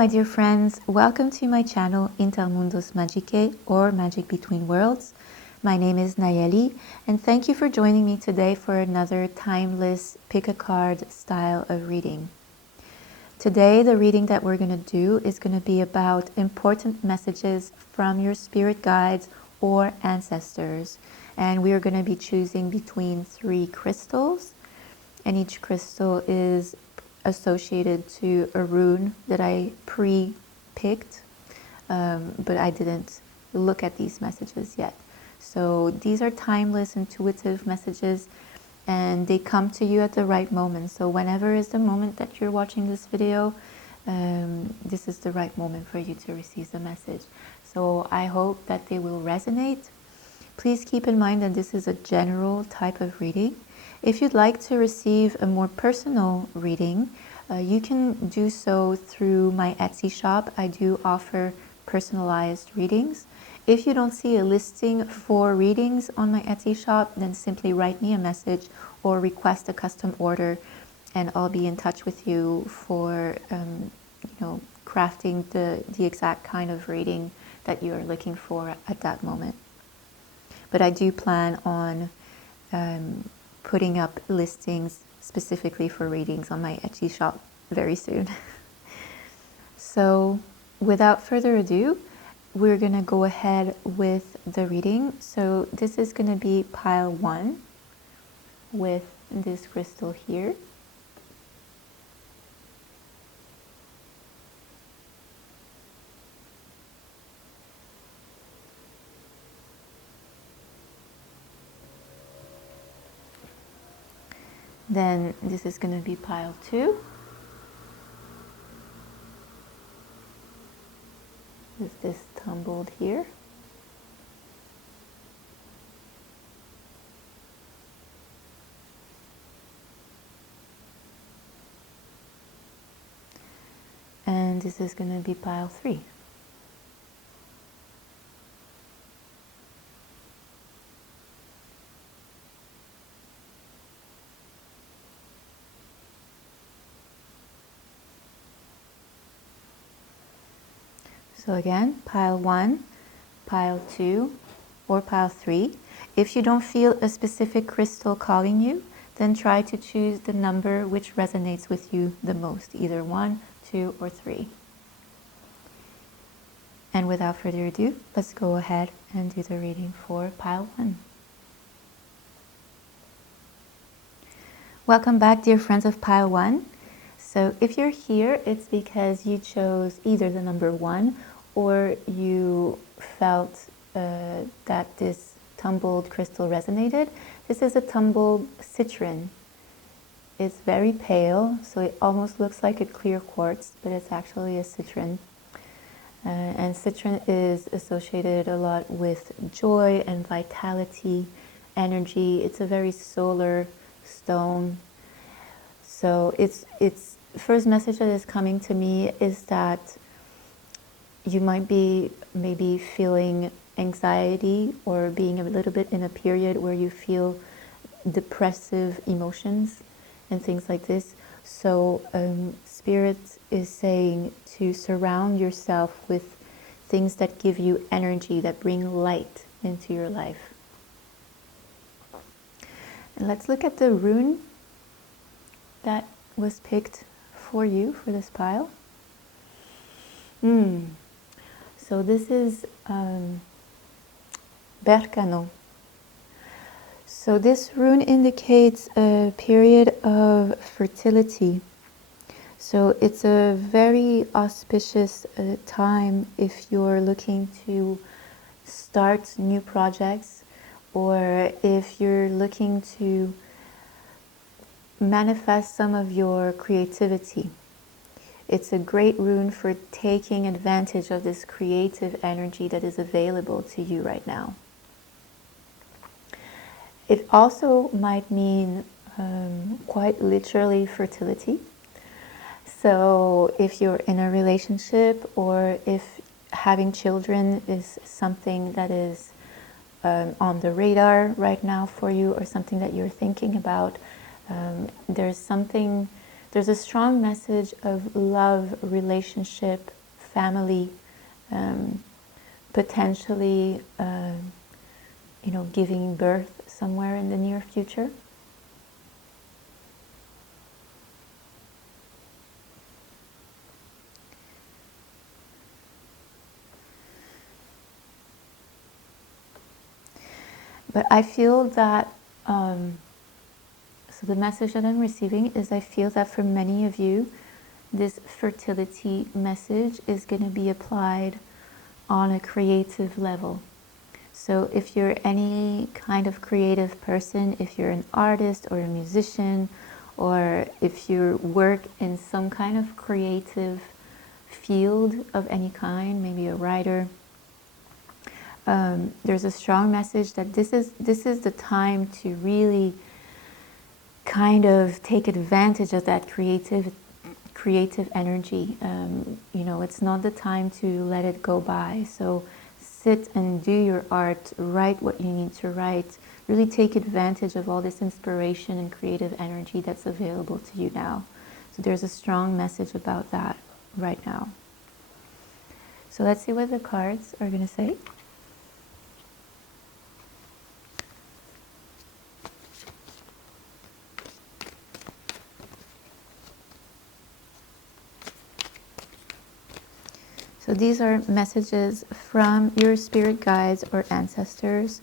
my dear friends. Welcome to my channel Intermundos Magicae, or Magic Between Worlds. My name is Nayeli, and thank you for joining me today for another timeless pick-a-card style of reading. Today, the reading that we're going to do is going to be about important messages from your spirit guides or ancestors. And we are going to be choosing between 3 crystals, and each crystal is associated to a rune that I pre-picked, but I didn't look at these messages yet. So these are timeless, intuitive messages, and they come to you at the right moment. So whenever is the moment that you're watching this video, this is the right moment for you to receive the message. So I hope that they will resonate. Please keep in mind that this is a general type of reading. If you'd like to receive a more personal reading, you can do so through my Etsy shop. I do offer personalized readings. If you don't see a listing for readings on my Etsy shop, then simply write me a message or request a custom order, and I'll be in touch with you for crafting the exact kind of reading that you're looking for at that moment. But I do plan on putting up listings specifically for readings on my Etsy shop very soon. So without further ado, we're going to go ahead with the reading. So this is going to be pile 1 with this crystal here. Then this is going to be pile 2 with this tumbled here. And this is going to be pile 3. So again, pile 1, pile 2, or pile 3. If you don't feel a specific crystal calling you, then try to choose the number which resonates with you the most, either 1, 2, or 3. And without further ado, let's go ahead and do the reading for pile 1. Welcome back, dear friends of pile 1. So if you're here, it's because you chose either the number 1 or you felt that this tumbled crystal resonated. This is a tumbled citron. It's very pale, so it almost looks like a clear quartz, but it's actually a citron. And citron is associated a lot with joy and vitality, energy. It's a very solar stone. So its first message that is coming to me is that you might be maybe feeling anxiety or being a little bit in a period where you feel depressive emotions and things like this. So Spirit is saying to surround yourself with things that give you energy, that bring light into your life. And let's look at the rune that was picked for you for this pile. So this is Berkano. So this rune indicates a period of fertility. So it's a very auspicious time if you're looking to start new projects, or if you're looking to manifest some of your creativity. It's a great rune for taking advantage of this creative energy that is available to you right now. It also might mean quite literally fertility. So if you're in a relationship, or if having children is something that is on the radar right now for you, or something that you're thinking about, there's something there's a strong message of love, relationship, family, potentially, giving birth somewhere in the near future. But I feel that, so the message that I'm receiving is, I feel that for many of you, this fertility message is going to be applied on a creative level. So if you're any kind of creative person, if you're an artist or a musician, or if you work in some kind of creative field of any kind, maybe a writer, there's a strong message that this is the time to really kind of take advantage of that creative energy. It's not the time to let it go by. So sit and do your art, write what you need to write, really take advantage of all this inspiration and creative energy that's available to you now. So there's a strong message about that right now. So let's see what the cards are going to say. So these are messages from your spirit guides or ancestors.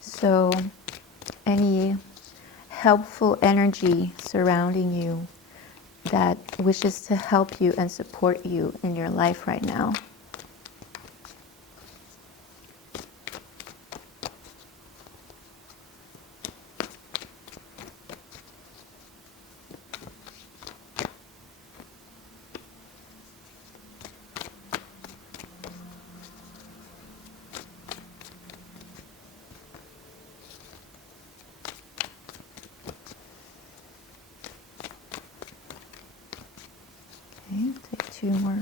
So any helpful energy surrounding you that wishes to help you and support you in your life right now. Okay, take 2 more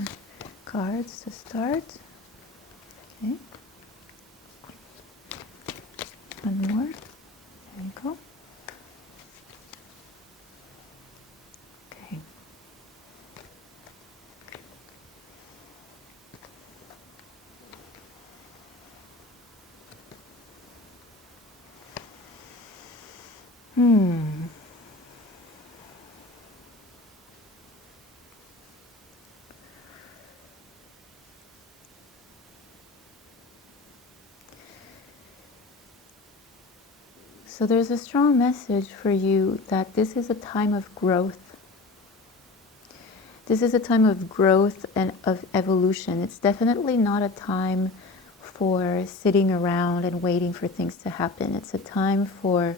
cards to start. Okay. 1 more. There you go. Okay. So there's a strong message for you that this is a time of growth. This is a time of growth and of evolution. It's definitely not a time for sitting around and waiting for things to happen. It's a time for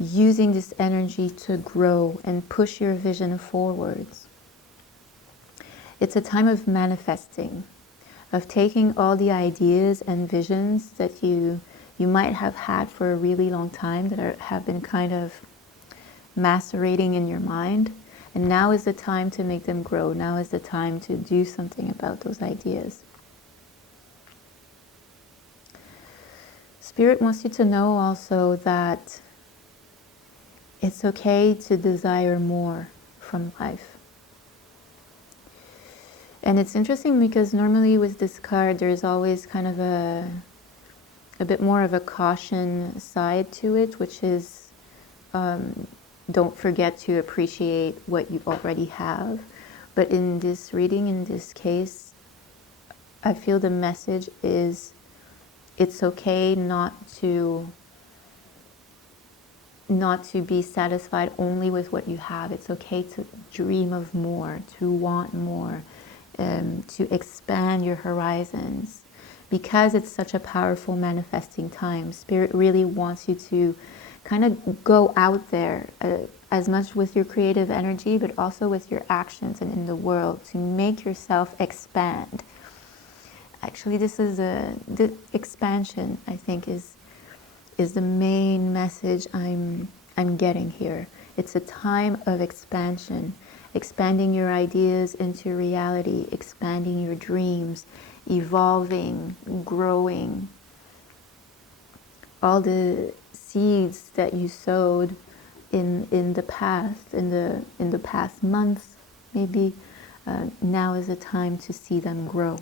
using this energy to grow and push your vision forwards. It's a time of manifesting, of taking all the ideas and visions that you might have had for a really long time, that have been kind of macerating in your mind. And now is the time to make them grow. Now is the time to do something about those ideas. Spirit wants you to know also that it's okay to desire more from life. And it's interesting because normally with this card, there's always kind of a bit more of a caution side to it, which is don't forget to appreciate what you already have. But in this reading, in this case, I feel the message is it's okay not to be satisfied only with what you have. It's okay to dream of more, to want more, to expand your horizons. Because it's such a powerful manifesting time, Spirit really wants you to kind of go out there as much with your creative energy, but also with your actions and in the world, to make yourself expand. Actually, this is the expansion, I think, is the main message I'm getting here. It's a time of expansion, expanding your ideas into reality, expanding your dreams, evolving, growing. All the seeds that you sowed in the past, in the past months, maybe now is the time to see them grow.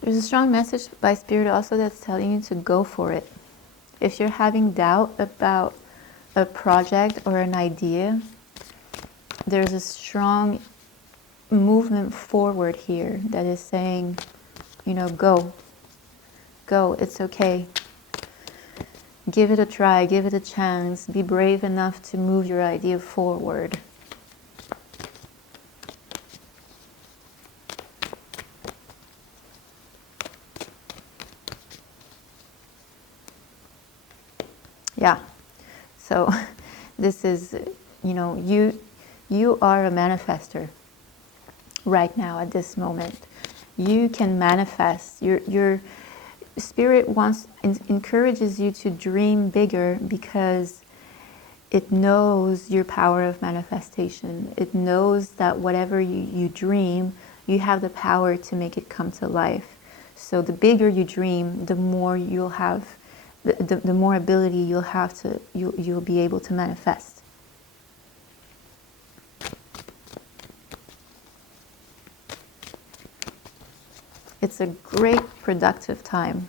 There's a strong message by Spirit also that's telling you to go for it. If you're having doubt about a project or an idea, there's a strong movement forward here that is saying, go, it's okay. Give it a try, give it a chance, be brave enough to move your idea forward. Yeah, so this is, you are a manifester right now at this moment. You can manifest. Your Spirit encourages you to dream bigger because it knows your power of manifestation. It knows that whatever you dream, you have the power to make it come to life. So the bigger you dream, the more you'll have, the more ability you'll have to, you'll be able to manifest. It's a great productive time.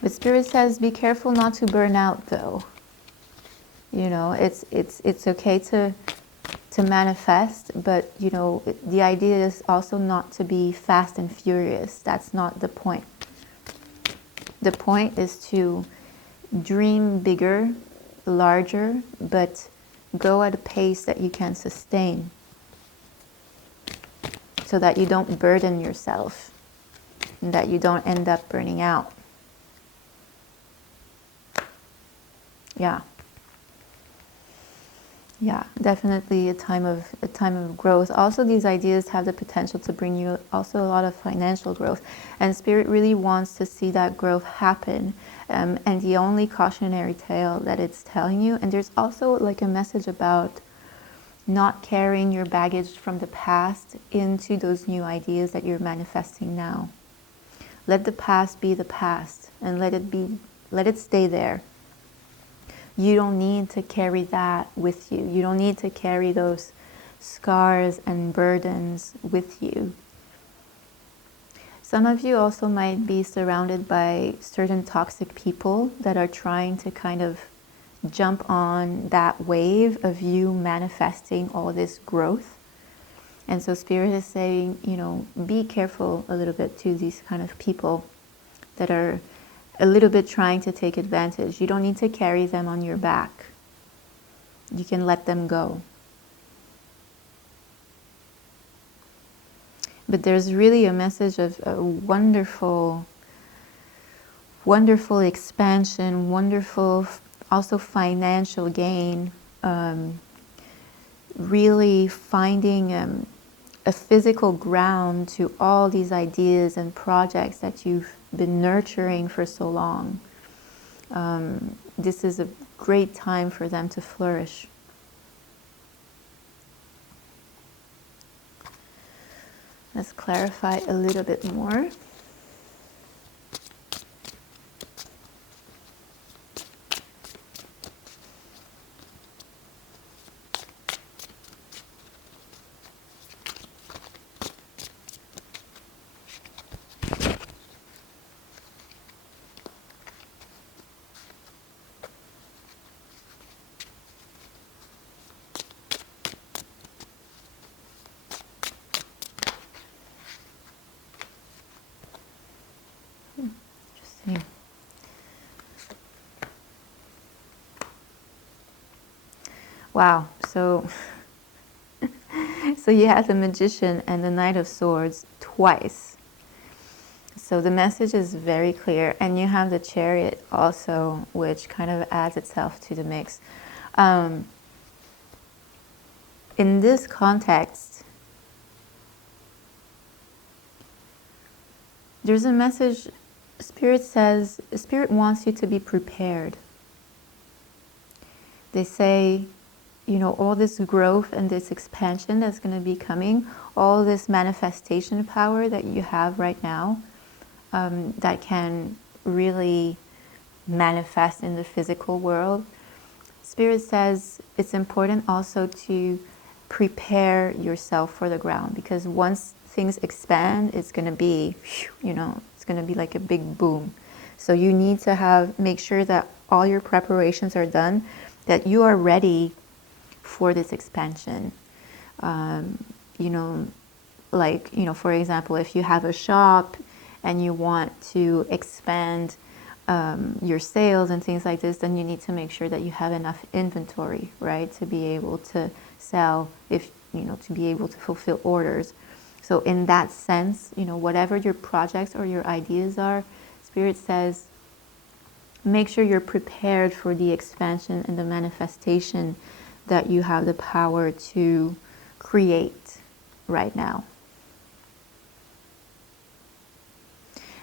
But Spirit says, be careful not to burn out, though. It's okay to manifest, but the idea is also not to be fast and furious. That's not the point. The point is to dream bigger, larger, but go at a pace that you can sustain, so that you don't burden yourself and that you don't end up burning out. Yeah, definitely a time of growth. Also, these ideas have the potential to bring you also a lot of financial growth, and Spirit really wants to see that growth happen. And the only cautionary tale that it's telling you, and there's also like a message about not carrying your baggage from the past into those new ideas that you're manifesting now. Let the past be the past, and let it stay there. You don't need to carry that with you. You don't need to carry those scars and burdens with you. Some of you also might be surrounded by certain toxic people that are trying to kind of jump on that wave of you manifesting all this growth. And so Spirit is saying, be careful a little bit to these kind of people that are a little bit trying to take advantage. You don't need to carry them on your back. You can let them go. But there's really a message of a wonderful expansion, wonderful also financial gain, really finding a physical ground to all these ideas and projects that you've been nurturing for so long. This is a great time for them to flourish. Let's clarify a little bit more. Interesting. Wow, so you have the Magician and the Knight of Swords twice. So the message is very clear, and you have the Chariot also, which kind of adds itself to the mix. In this context, there's a message Spirit says, Spirit wants you to be prepared. They say, all this growth and this expansion that's going to be coming, all this manifestation power that you have right now, that can really manifest in the physical world. Spirit says it's important also to prepare yourself for the ground, because once things expand, it's going to be, it's going to be like a big boom. So you need to make sure that all your preparations are done, that you are ready for this expansion. For example, if you have a shop and you want to expand your sales and things like this, then you need to make sure that you have enough inventory, right, to be able to sell, to be able to fulfill orders. So in that sense, whatever your projects or your ideas are, Spirit says, make sure you're prepared for the expansion and the manifestation that you have the power to create right now.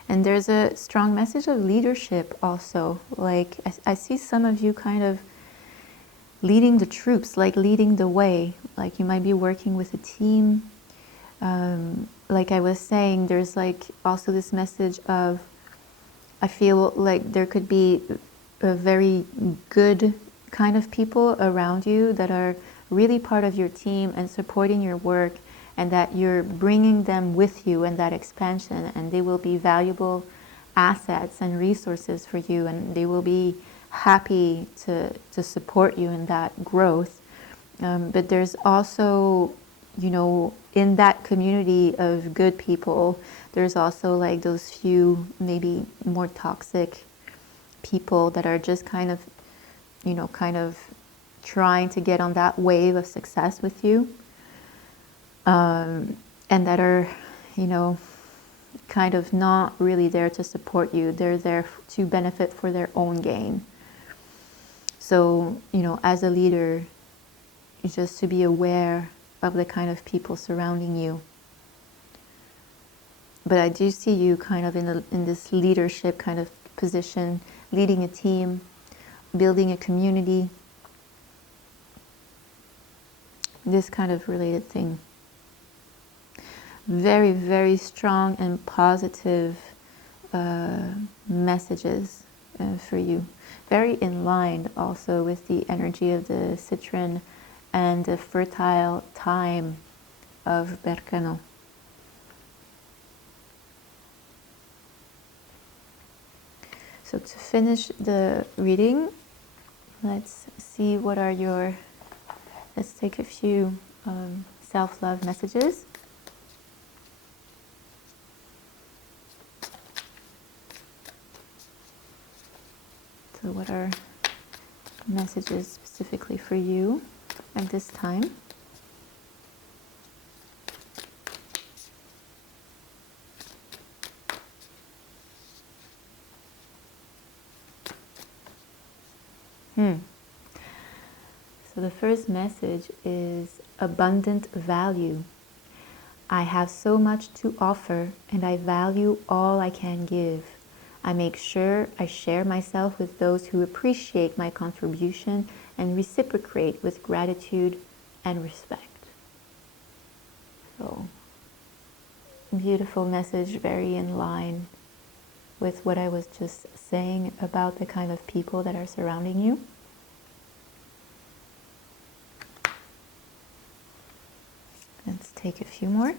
And there's a strong message of leadership also. Like, I see some of you kind of leading the troops, like leading the way. Like you might be working with a team. Like I was saying, there's like also this message of, I feel like there could be a very good kind of people around you that are really part of your team and supporting your work, and that you're bringing them with you in that expansion, and they will be valuable assets and resources for you, and they will be happy to support you in that growth. But there's also, in that community of good people, there's also like those few maybe more toxic people that are just kind of trying to get on that wave of success with you. And that are, kind of not really there to support you. They're there to benefit for their own gain. So, as a leader, just to be aware of the kind of people surrounding you. But I do see you kind of in this leadership kind of position, leading a team, building a community, this kind of related thing. Very, very strong and positive messages for you. Very in line also with the energy of the citron and the fertile time of Berkano. So to finish the reading, let's see what are let's take a few self-love messages. So what are messages specifically for you at this time? So the first message is abundant value. I have so much to offer, and I value all I can give. I make sure I share myself with those who appreciate my contribution and reciprocate with gratitude and respect. So, beautiful message, very in line with what I was just saying about the kind of people that are surrounding you. Let's take a few more.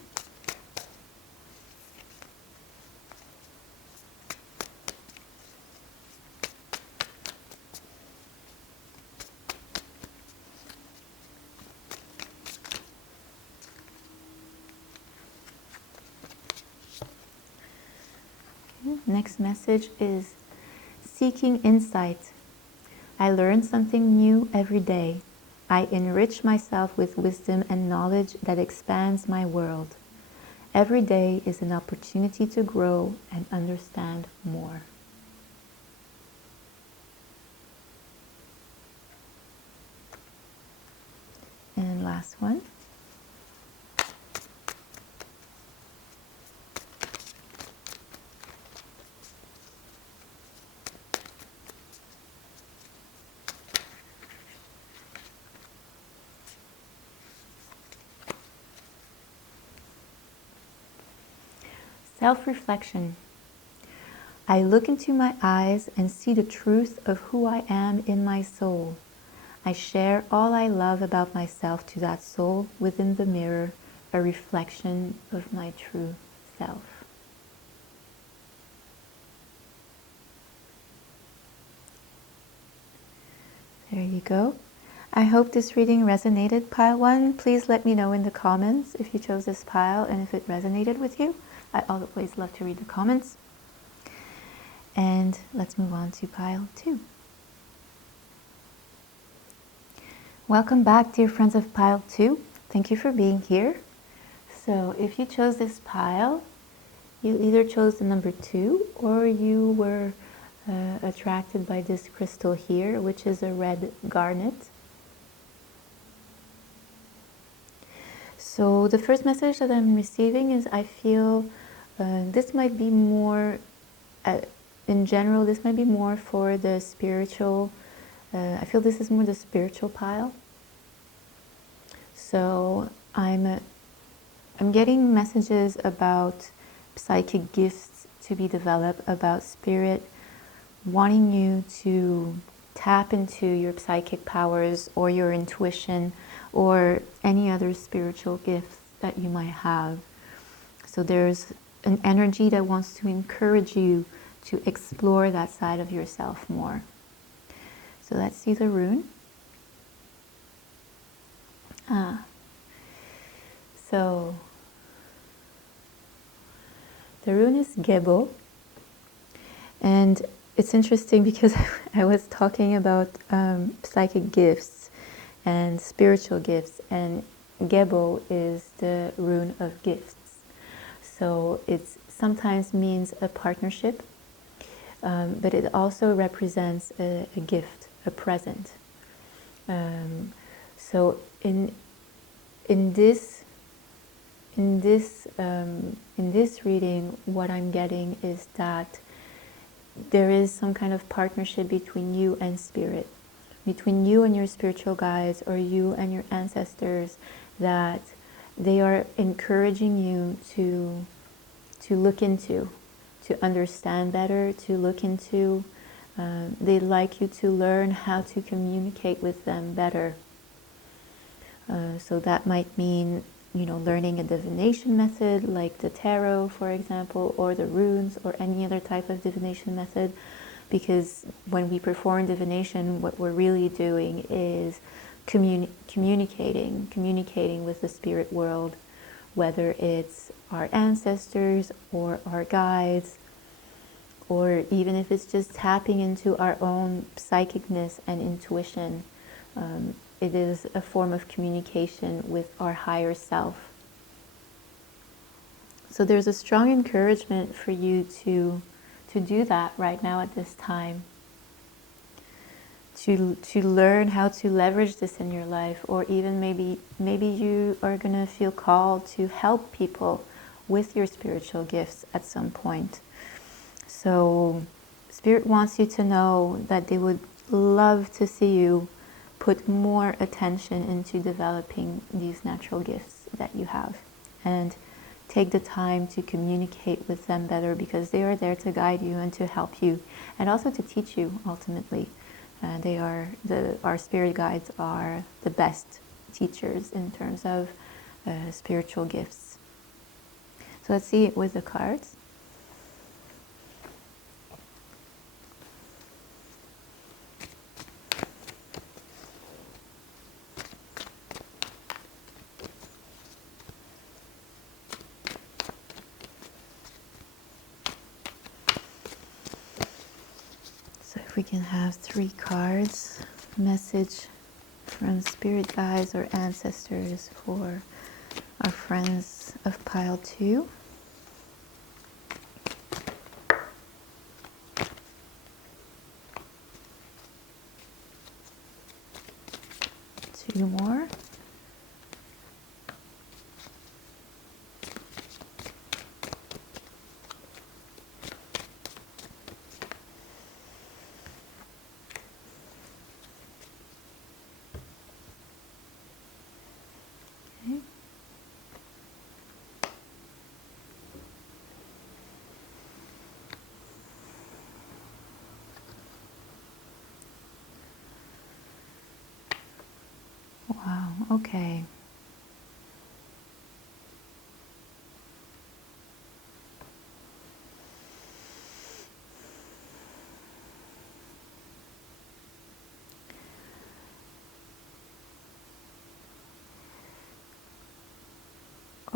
Next message is seeking insight. I learn something new every day. I enrich myself with wisdom and knowledge that expands my world. Every day is an opportunity to grow and understand more. And last one. Self-reflection. I look into my eyes and see the truth of who I am in my soul. I share all I love about myself to that soul within the mirror, a reflection of my true self. There you go. I hope this reading resonated, pile 1. Please let me know in the comments if you chose this pile and if it resonated with you. I always love to read the comments. And let's move on to pile 2. Welcome back, dear friends of pile 2. Thank you for being here. So if you chose this pile, you either chose the number 2 or you were attracted by this crystal here, which is a red garnet. So the first message that I'm receiving is I feel this might be more, in general, this might be more for the spiritual. I feel this is more the spiritual pile. So I'm getting messages about psychic gifts to be developed, about spirit wanting you to tap into your psychic powers or your intuition or any other spiritual gifts that you might have. So there's an energy that wants to encourage you to explore that side of yourself more. So let's see the rune. So the rune is Gebo, and it's interesting because I was talking about psychic gifts and spiritual gifts, and Gebo is the rune of gifts. So it sometimes means a partnership, but it also represents a gift, a present. So in this reading, what I'm getting is that there is some kind of partnership between you and spirit, between you and your spiritual guides, or you and your ancestors, that they are encouraging you to look into, to understand better, to look into. They'd like you to learn how to communicate with them better. So that might mean, learning a divination method like the tarot, for example, or the runes, or any other type of divination method. Because when we perform divination, what we're really doing is communicating with the spirit world, whether it's our ancestors or our guides, or even if it's just tapping into our own psychicness and intuition. It is a form of communication with our higher self. So there's a strong encouragement for you to do that right now at this time. To learn how to leverage this in your life, or even maybe you are going to feel called to help people with your spiritual gifts at some point. So Spirit wants you to know that they would love to see you put more attention into developing these natural gifts that you have, and take the time to communicate with them better, because they are there to guide you and to help you, and also to teach you ultimately. Our spirit guides are the best teachers in terms of spiritual gifts. So let's see it with the cards. If we can have 3 cards, message from spirit guides or ancestors for our friends of pile 2. Two more. Wow, okay.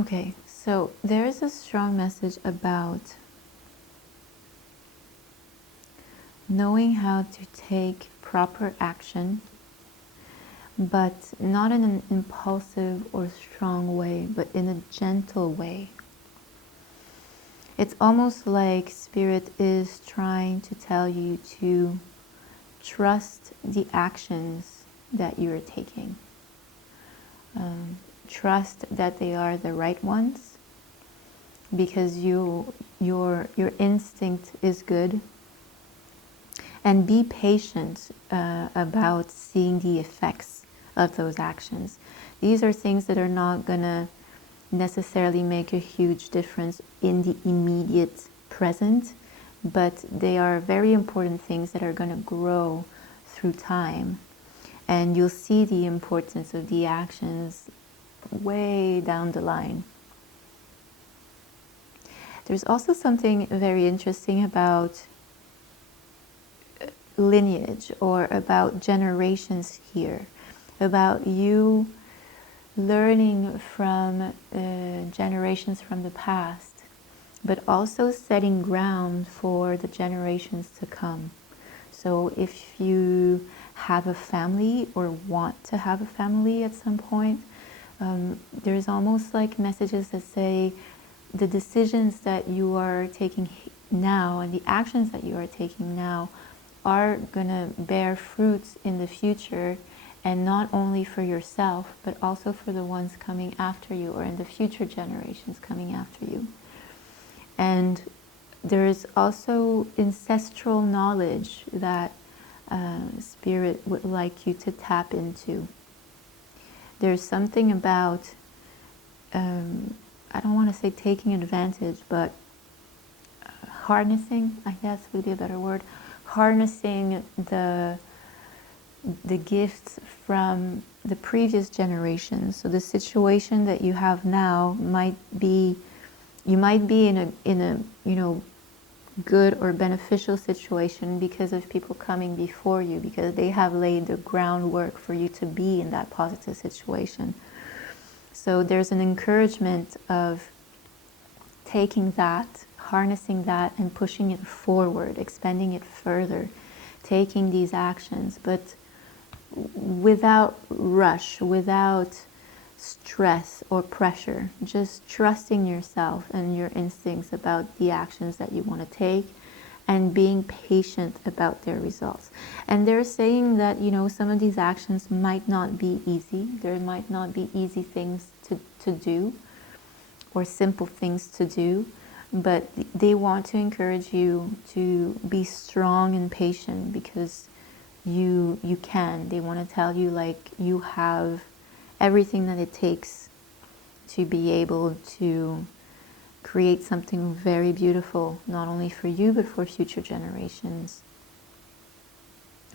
Okay, so there is a strong message about knowing how to take proper action, but not in an impulsive or strong way, but in a gentle way. It's almost like Spirit is trying to tell you to trust the actions that you're taking. Trust that they are the right ones, because your instinct is good, and be patient about seeing the effects of those actions. These are things that are not gonna necessarily make a huge difference in the immediate present, but they are very important things that are going to grow through time. And you'll see the importance of the actions way down the line. There's also something very interesting about lineage, or about generations here, about you learning from generations from the past, but also setting ground for the generations to come. So if you have a family or want to have a family at some point, there's almost like messages that say the decisions that you are taking now and the actions that you are taking now are going to bear fruits in the future, and not only for yourself, but also for the ones coming after you, or in the future generations coming after you. And there is also ancestral knowledge that Spirit would like you to tap into. There's something about, I don't want to say taking advantage, but harnessing, I guess would be a better word, harnessing the gifts from the previous generations. So the situation that you have now might be, you might be in a good or beneficial situation because of people coming before you, because they have laid the groundwork for you to be in that positive situation. So there's an encouragement of taking that, harnessing that, and pushing it forward, expanding it further, taking these actions, but without rush, without stress or pressure, just trusting yourself and your instincts about the actions that you want to take, and being patient about their results. And they're saying that, some of these actions might not be easy. There might not be easy things to do, or simple things to do, but they want to encourage you to be strong and patient, because you can. They want to tell you, like, you have everything that it takes to be able to create something very beautiful, not only for you, but for future generations,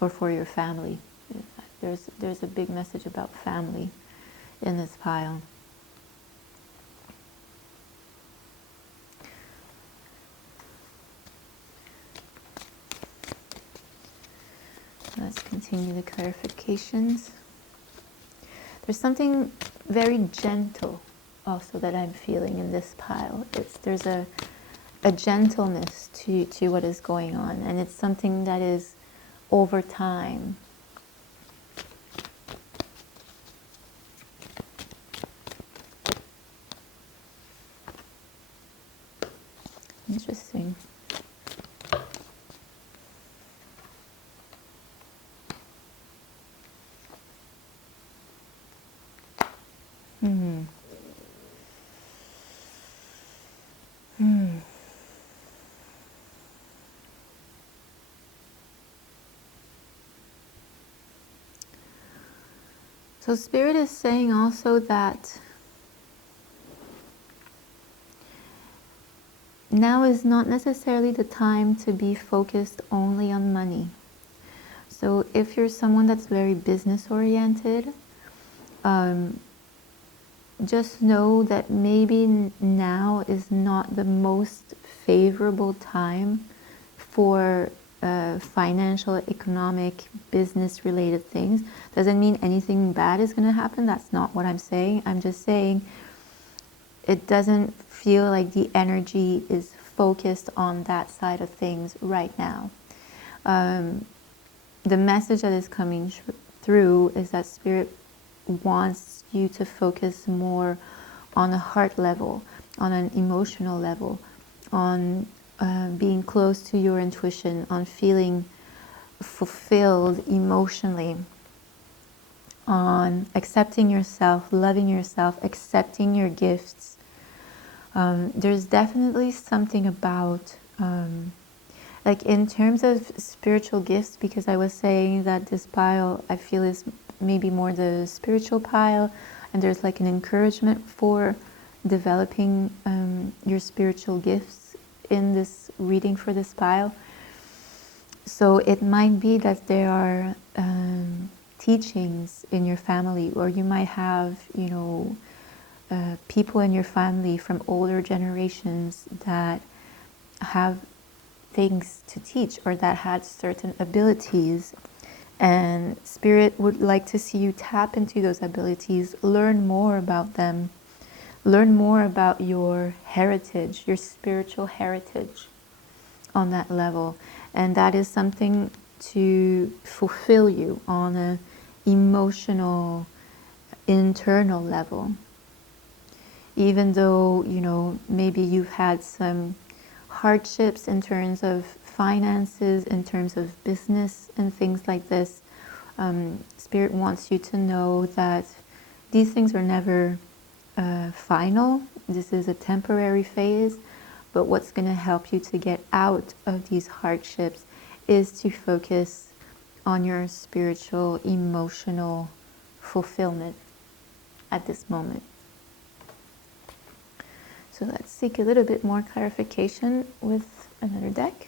or for your family. There's a big message about family in this pile. Let's continue the clarifications. There's something very gentle also that I'm feeling in this pile. There's a gentleness to what is going on, and it's something that is over time. Interesting. Hmm. Hmm. So Spirit is saying also that now is not necessarily the time to be focused only on money. So if you're someone that's very business oriented, just know that maybe now is not the most favorable time for financial, economic, business related things. Doesn't mean anything bad is going to happen. That's not what I'm saying. I'm just saying it doesn't feel like the energy is focused on that side of things right now. The message that is coming through is that Spirit wants you to focus more on a heart level, on an emotional level, on being close to your intuition, on feeling fulfilled emotionally, on accepting yourself, loving yourself, accepting your gifts. There's definitely something about, like in terms of spiritual gifts, because I was saying that this pile I feel is maybe more the spiritual pile, and there's like an encouragement for developing your spiritual gifts in this reading for this pile. So it might be that there are teachings in your family, or you might have, people in your family from older generations that have things to teach or that had certain abilities, and Spirit would like to see you tap into those abilities, learn more about them, learn more about your heritage, your spiritual heritage on that level. And that is something to fulfill you on an emotional, internal level. Even though, maybe you've had some hardships in terms of finances, in terms of business and things like this, Spirit wants you to know that these things are never final. This is a temporary phase, but what's going to help you to get out of these hardships is to focus on your spiritual, emotional fulfillment at this moment. So let's seek a little bit more clarification with another deck.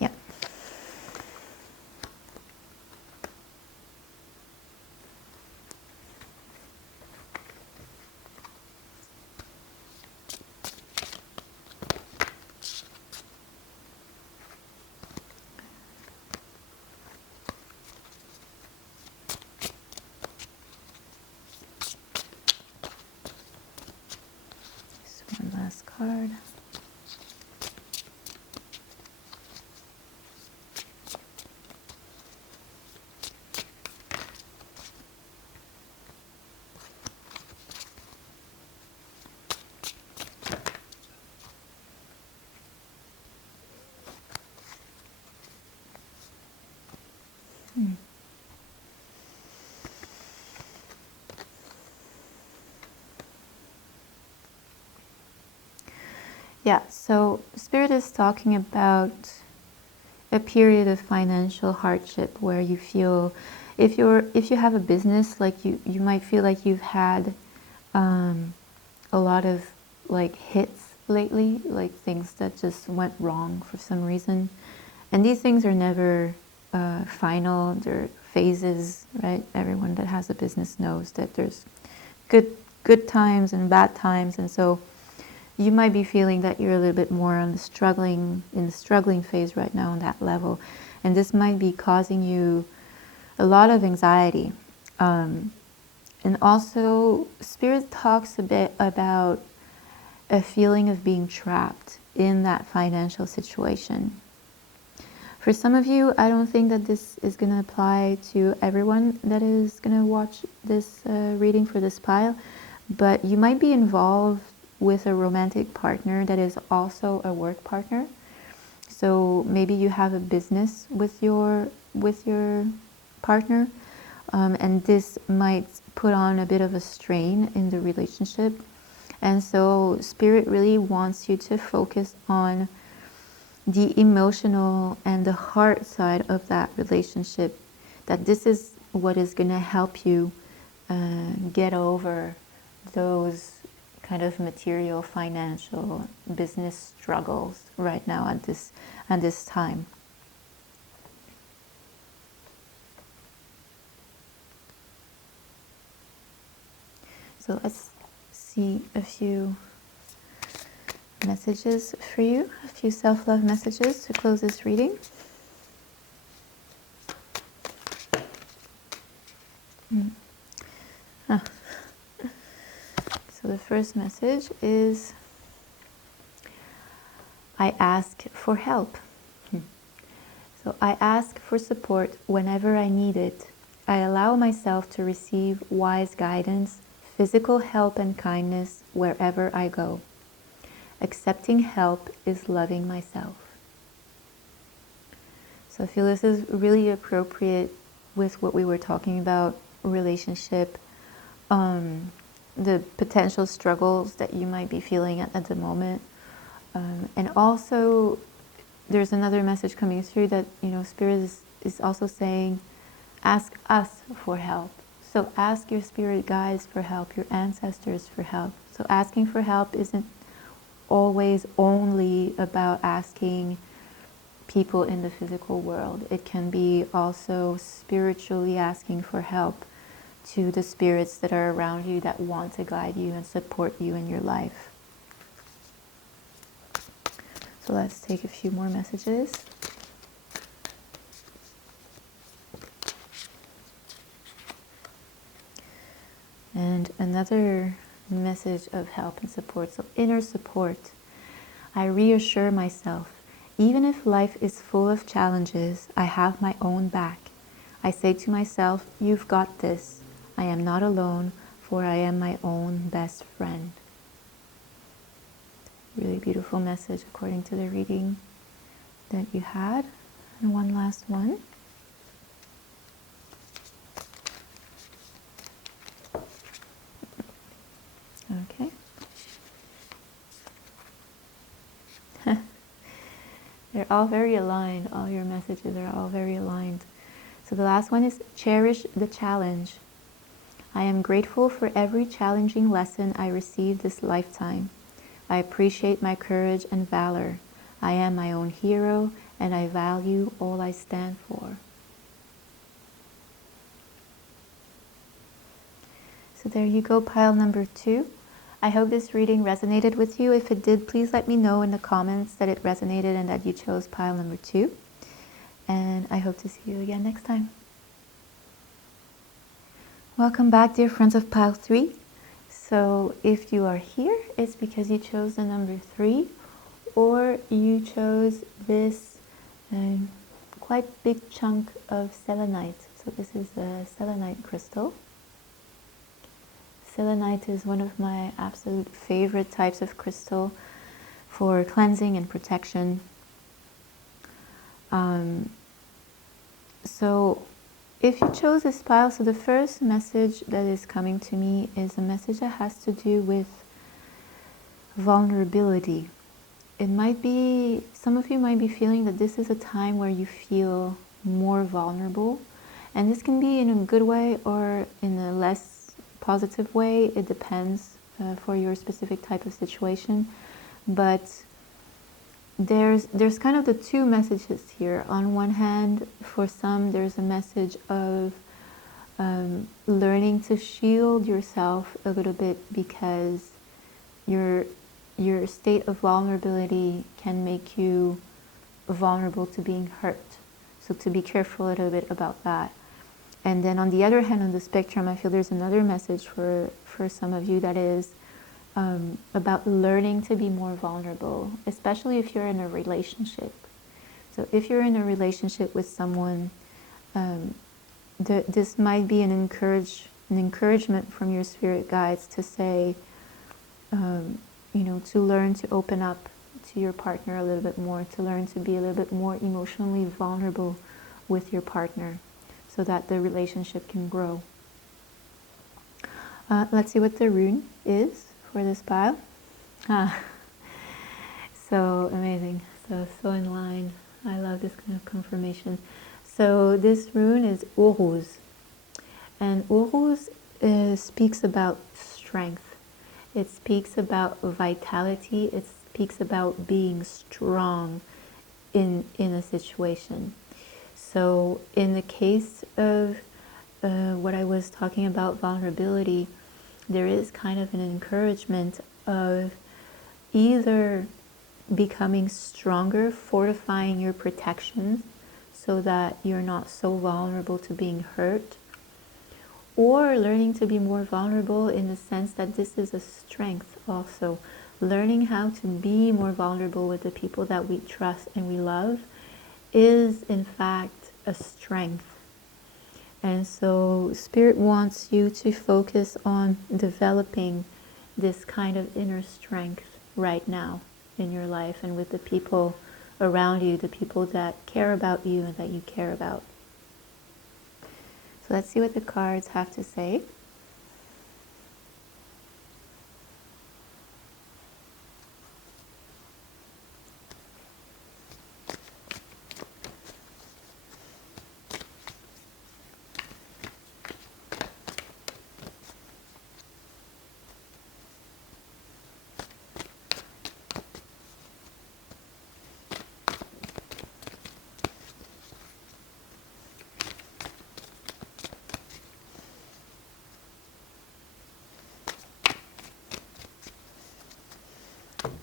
Yeah. One last card. Yeah, so Spirit is talking about a period of financial hardship where you feel, if you have a business, like you might feel like you've had a lot of like hits lately, like things that just went wrong for some reason. And these things are never final, they're phases, right? Everyone that has a business knows that there's good times and bad times, and so you might be feeling that you're a little bit more in the struggling phase right now on that level, and this might be causing you a lot of anxiety. And also, Spirit talks a bit about a feeling of being trapped in that financial situation. For some of you, I don't think that this is going to apply to everyone that is going to watch this reading for this pile, but you might be involved with a romantic partner that is also a work partner. So maybe you have a business with your partner, and this might put on a bit of a strain in the relationship. And so Spirit really wants you to focus on the emotional and the heart side of that relationship, that this is what is going to help you get over those kind of material, financial, business struggles right now at this time. So let's see a few messages for you, a few self-love messages to close this reading. So the first message is, I ask for help. So I ask for support whenever I need it. I allow myself to receive wise guidance, physical help and kindness wherever I go. Accepting help is loving myself. So I feel this is really appropriate with what we were talking about, relationship, the potential struggles that you might be feeling at the moment. And also, there's another message coming through that, Spirit is also saying, ask us for help. So ask your spirit guides for help, your ancestors for help. So asking for help isn't always only about asking people in the physical world. It can be also spiritually asking for help to the spirits that are around you that want to guide you and support you in your life. So let's take a few more messages. And another message of help and support. So inner support. I reassure myself, even if life is full of challenges, I have my own back. I say to myself, you've got this. I am not alone, for I am my own best friend. Really beautiful message according to the reading that you had. And one last one. Okay. They're all very aligned. All your messages are all very aligned. So the last one is cherish the challenge. I am grateful for every challenging lesson I received this lifetime. I appreciate my courage and valor. I am my own hero, and I value all I stand for. So there you go, pile number 2. I hope this reading resonated with you. If it did, please let me know in the comments that it resonated and that you chose pile number 2. And I hope to see you again next time. Welcome back, dear friends of pile 3. So if you are here, it's because you chose the number 3, or you chose this quite big chunk of selenite. So this is a selenite crystal. Selenite is one of my absolute favorite types of crystal for cleansing and protection. So if you chose this pile, so the first message that is coming to me is a message that has to do with vulnerability. It might be, some of you might be feeling that this is a time where you feel more vulnerable. And this can be in a good way or in a less positive way. It depends for your specific type of situation. But there's kind of the two messages here. On one hand, for some, there's a message of learning to shield yourself a little bit, because your state of vulnerability can make you vulnerable to being hurt. So to be careful a little bit about that. And then on the other hand, on the spectrum, I feel there's another message for some of you that is about learning to be more vulnerable, especially if you're in a relationship. So if you're in a relationship with someone, this might be an encouragement from your spirit guides to say, to learn to open up to your partner a little bit more, to learn to be a little bit more emotionally vulnerable with your partner, so that the relationship can grow. Let's see what the rune is for this pile. So amazing, so in line. I love this kind of confirmation. So this rune is Oruz. And Uruz speaks about strength. It speaks about vitality. It speaks about being strong in a situation. So in the case of what I was talking about, vulnerability, there is kind of an encouragement of either becoming stronger, fortifying your protections so that you're not so vulnerable to being hurt, or learning to be more vulnerable in the sense that this is a strength also. Learning how to be more vulnerable with the people that we trust and we love is in fact a strength. And so Spirit wants you to focus on developing this kind of inner strength right now in your life and with the people around you, the people that care about you and that you care about. So let's see what the cards have to say.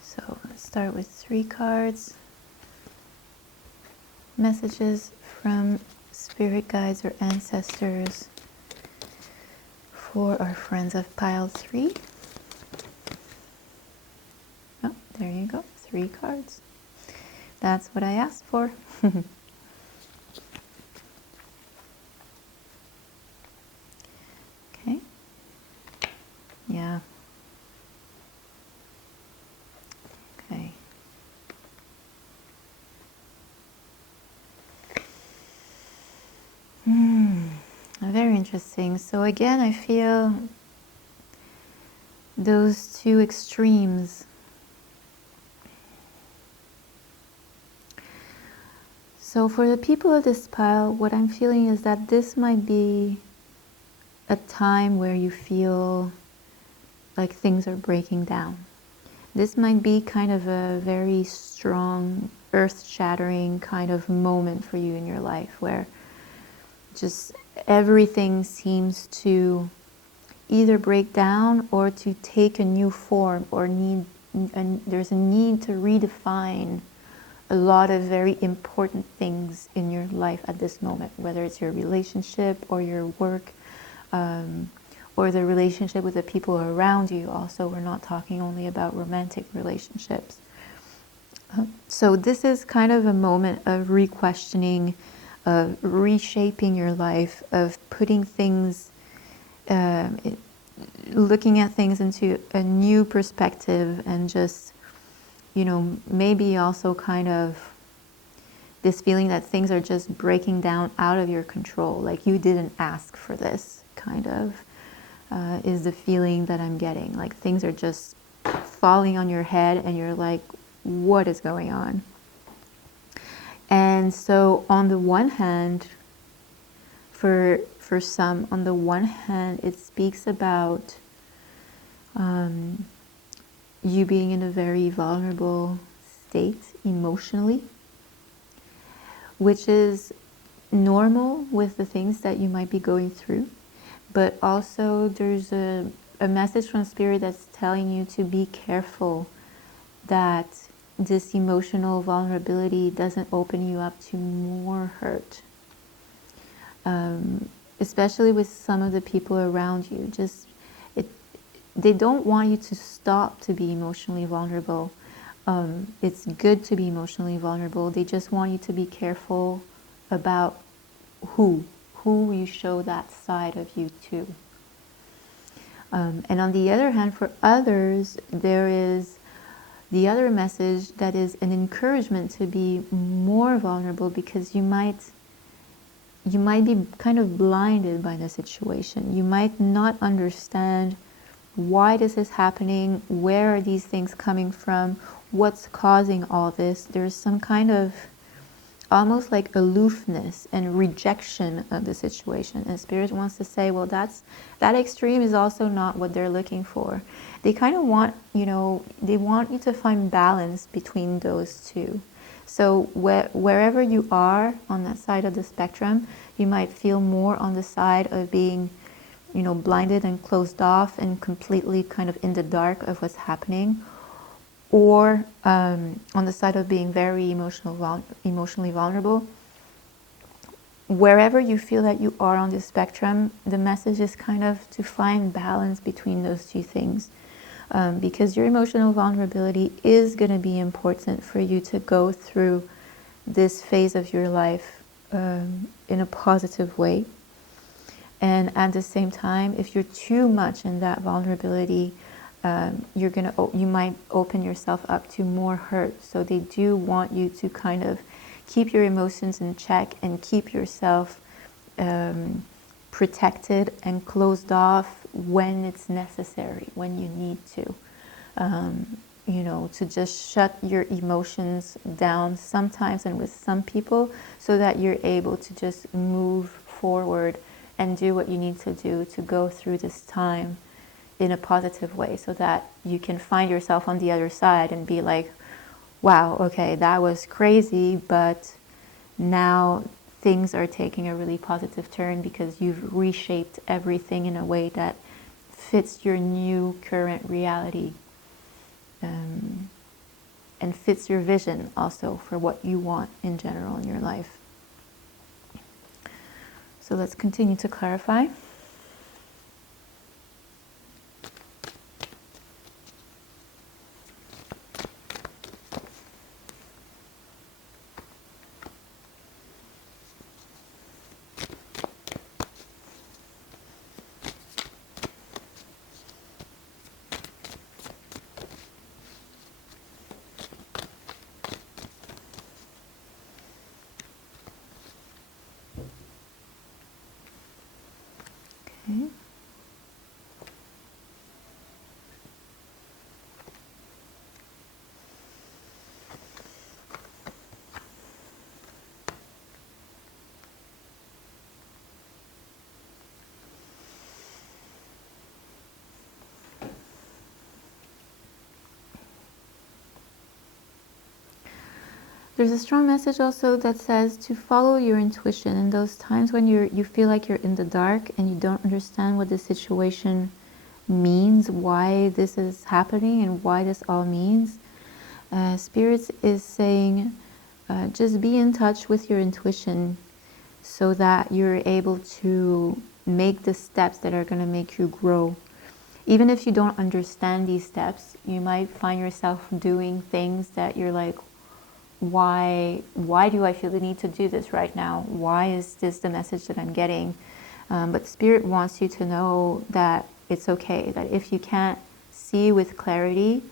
So let's start with 3 cards. Messages from spirit guides or ancestors for our friends of pile 3. Oh, there you go. 3 cards. That's what I asked for. Okay. Yeah. Okay. Very interesting. So again, I feel those 2 extremes. So for the people of this pile, what I'm feeling is that this might be a time where you feel like things are breaking down. This might be kind of a very strong, earth-shattering kind of moment for you in your life where just everything seems to either break down or to take a new form, or there's a need to redefine a lot of very important things in your life at this moment, whether it's your relationship or your work, or the relationship with the people around you. Also, we're not talking only about romantic relationships. So this is kind of a moment of re-questioning, of reshaping your life, of putting things, looking at things into a new perspective, and just, maybe also kind of this feeling that things are just breaking down out of your control, like you didn't ask for this, kind of, is the feeling that I'm getting. Like things are just falling on your head and you're like, what is going on? And so on the one hand, for some, on the one hand, it speaks about you being in a very vulnerable state emotionally, which is normal with the things that you might be going through. But also there's a message from Spirit that's telling you to be careful that this emotional vulnerability doesn't open you up to more hurt. Especially with some of the people around you. They don't want you to stop to be emotionally vulnerable. It's good to be emotionally vulnerable. They just want you to be careful about who you show that side of you to. And on the other hand, for others, there is the other message that is an encouragement to be more vulnerable, because you might be kind of blinded by the situation. You might not understand why this is happening, where are these things coming from, what's causing all this. There's some kind of almost like aloofness and rejection of the situation. And Spirit wants to say, well, that extreme is also not what they're looking for. They kind of want, they want you to find balance between those two. So wherever you are on that side of the spectrum, you might feel more on the side of being, blinded and closed off and completely kind of in the dark of what's happening, or on the side of being very emotionally vulnerable. Wherever you feel that you are on this spectrum, the message is kind of to find balance between those two things. Because your emotional vulnerability is going to be important for you to go through this phase of your life in a positive way. And at the same time, if you're too much in that vulnerability, you might open yourself up to more hurt. So they do want you to kind of keep your emotions in check and keep yourself protected and closed off when it's necessary, when you need to. To just shut your emotions down sometimes and with some people, so that you're able to just move forward and do what you need to do to go through this time in a positive way, so that you can find yourself on the other side and be like, wow, okay, that was crazy, but now things are taking a really positive turn because you've reshaped everything in a way that fits your new current reality, and fits your vision also for what you want in general in your life. So let's continue to clarify. Okay. There's a strong message also that says to follow your intuition in those times when you feel like you're in the dark and you don't understand what the situation means, why this is happening and why this all means. Spirits is saying, just be in touch with your intuition so that you're able to make the steps that are going to make you grow. Even if you don't understand these steps, you might find yourself doing things that you're like, why do I feel the need to do this right now? Why is this the message that I'm getting? But Spirit wants you to know that it's okay, that if you can't see with clarity,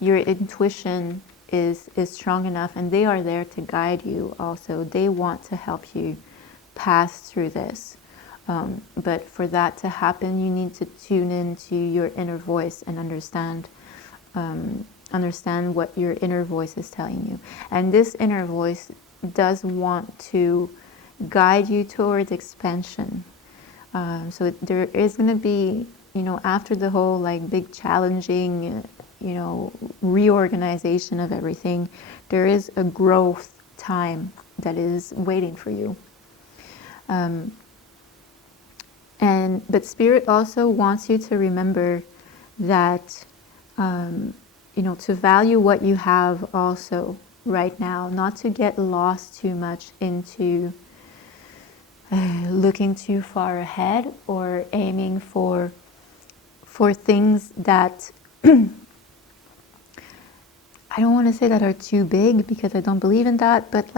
your intuition is strong enough, and they are there to guide you also. They want to help you pass through this. But for that to happen, you need to tune into your inner voice and understand what your inner voice is telling you. And this inner voice does want to guide you towards expansion. So there is going to be, after the whole big challenging, reorganization of everything, there is a growth time that is waiting for you. But Spirit also wants you to remember that, to value what you have also right now, not to get lost too much into looking too far ahead or aiming for things that I don't want to say that are too big, because I don't believe in that, but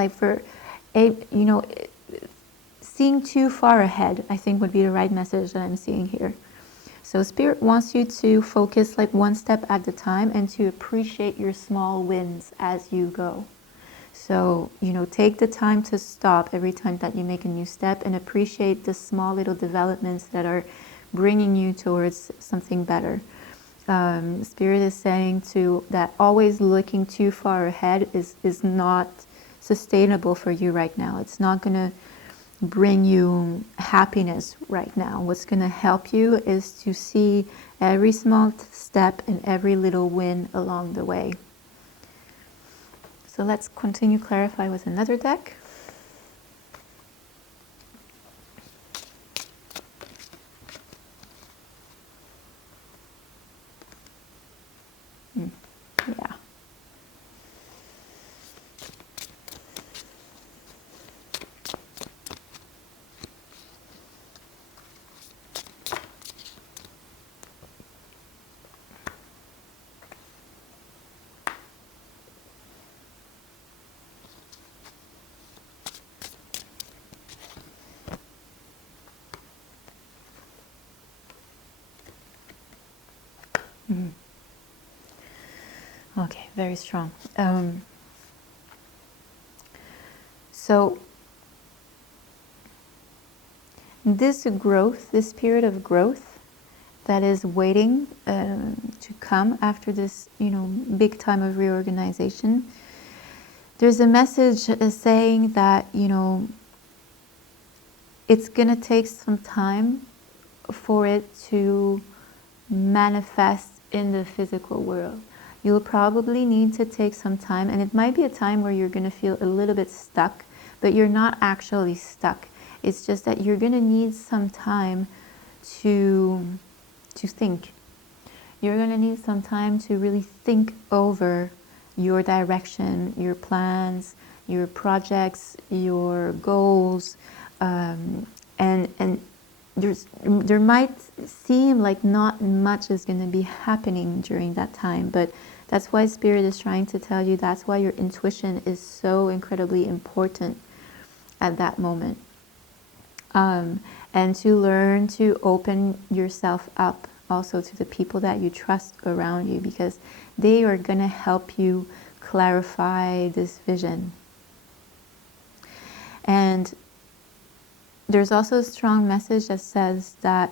seeing too far ahead, I think, would be the right message that I'm seeing here. So Spirit wants you to focus one step at a time and to appreciate your small wins as you go. So, take the time to stop every time that you make a new step and appreciate the small little developments that are bringing you towards something better. Spirit is saying that always looking too far ahead is not sustainable for you right now. It's not going to bring you happiness right now. What's going to help you is to see every small step and every little win along the way. So let's continue clarify with another deck. Yeah. Okay, very strong. So this growth, this period of growth that is waiting to come after this, big time of reorganization, there's a message saying that, it's going to take some time for it to manifest in the physical world. You'll probably need to take some time, and it might be a time where you're going to feel a little bit stuck, but you're not actually stuck. It's just that you're going to need some time to think. You're going to need some time to really think over your direction, your plans, your projects, your goals, and there might seem like not much is going to be happening during that time, but that's why Spirit is trying to tell you that's why your intuition is so incredibly important at that moment. And to learn to open yourself up also to the people that you trust around you, because they are going to help you clarify this vision. And there's also a strong message that says that,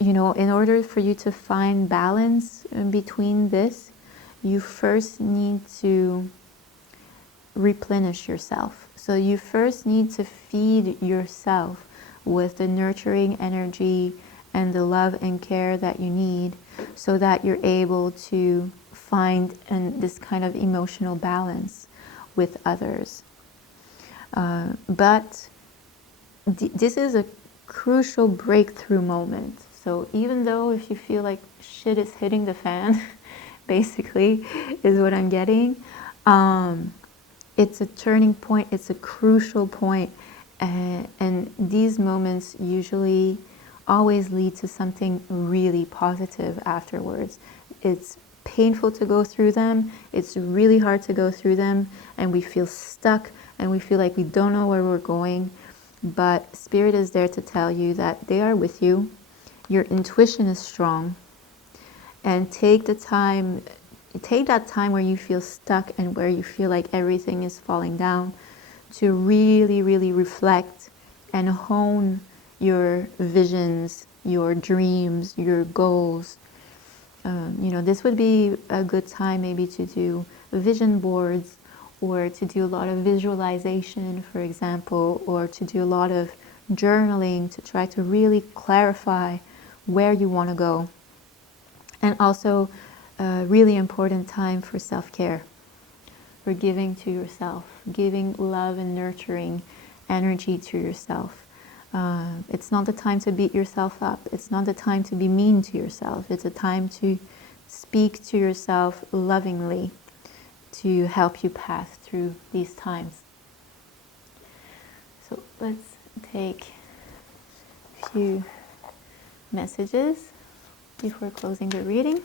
in order for you to find balance between this, you first need to replenish yourself. So you first need to feed yourself with the nurturing energy and the love and care that you need, so that you're able to find this kind of emotional balance with others. But this is a crucial breakthrough moment. So even though if you feel like shit is hitting the fan, basically, is what I'm getting, it's a turning point, it's a crucial point, and these moments usually always lead to something really positive afterwards. It's painful to go through them, it's really hard to go through them, and we feel stuck, and we feel like we don't know where we're going, but Spirit is there to tell you that they are with you, your intuition is strong, and take that time where you feel stuck and where you feel like everything is falling down to really, really reflect and hone your visions, your dreams, your goals. This would be a good time maybe to do vision boards, or to do a lot of visualization, for example, or to do a lot of journaling to try to really clarify where you want to go. And also a really important time for self-care, for giving to yourself, giving love and nurturing energy to yourself. It's not the time to beat yourself up. It's not the time to be mean to yourself. It's a time to speak to yourself lovingly to help you pass through these times. So let's take a few messages before closing the reading.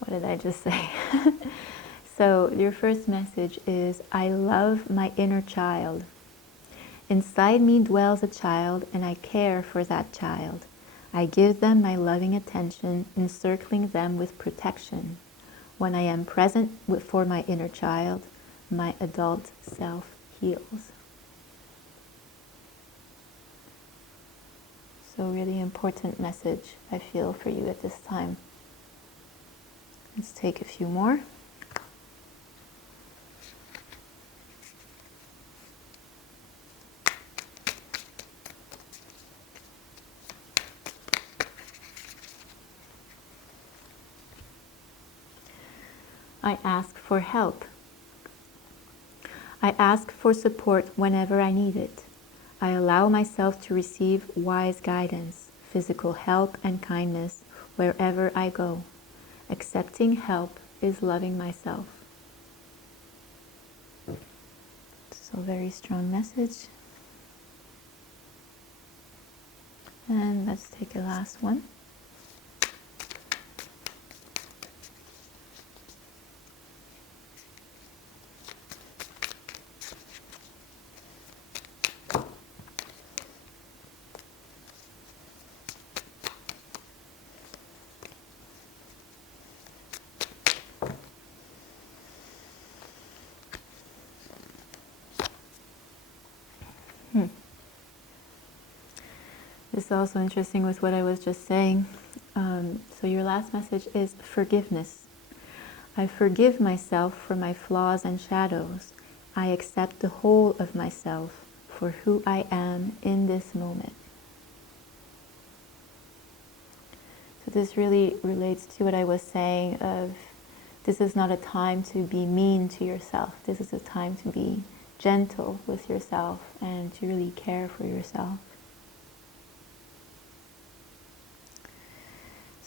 What did I just say? So your first message is, I love my inner child. Inside me dwells a child, and I care for that child. I give them my loving attention, encircling them with protection. When I am present for my inner child, my adult self heals. So really important message, I feel, for you at this time. Let's take a few more. I ask for help. I ask for support whenever I need it. I allow myself to receive wise guidance, physical help, and kindness wherever I go. Accepting help is loving myself. So very strong message. And let's take a last one. This is also interesting with what I was just saying. So your last message is forgiveness. I forgive myself for my flaws and shadows. I accept the whole of myself for who I am in this moment. So this really relates to what I was saying of this is not a time to be mean to yourself. This is a time to be gentle with yourself and to really care for yourself.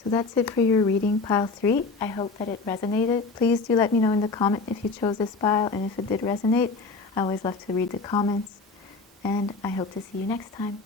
So that's it for your reading, pile 3. I hope that it resonated. Please do let me know in the comment if you chose this pile and if it did resonate. I always love to read the comments. And I hope to see you next time.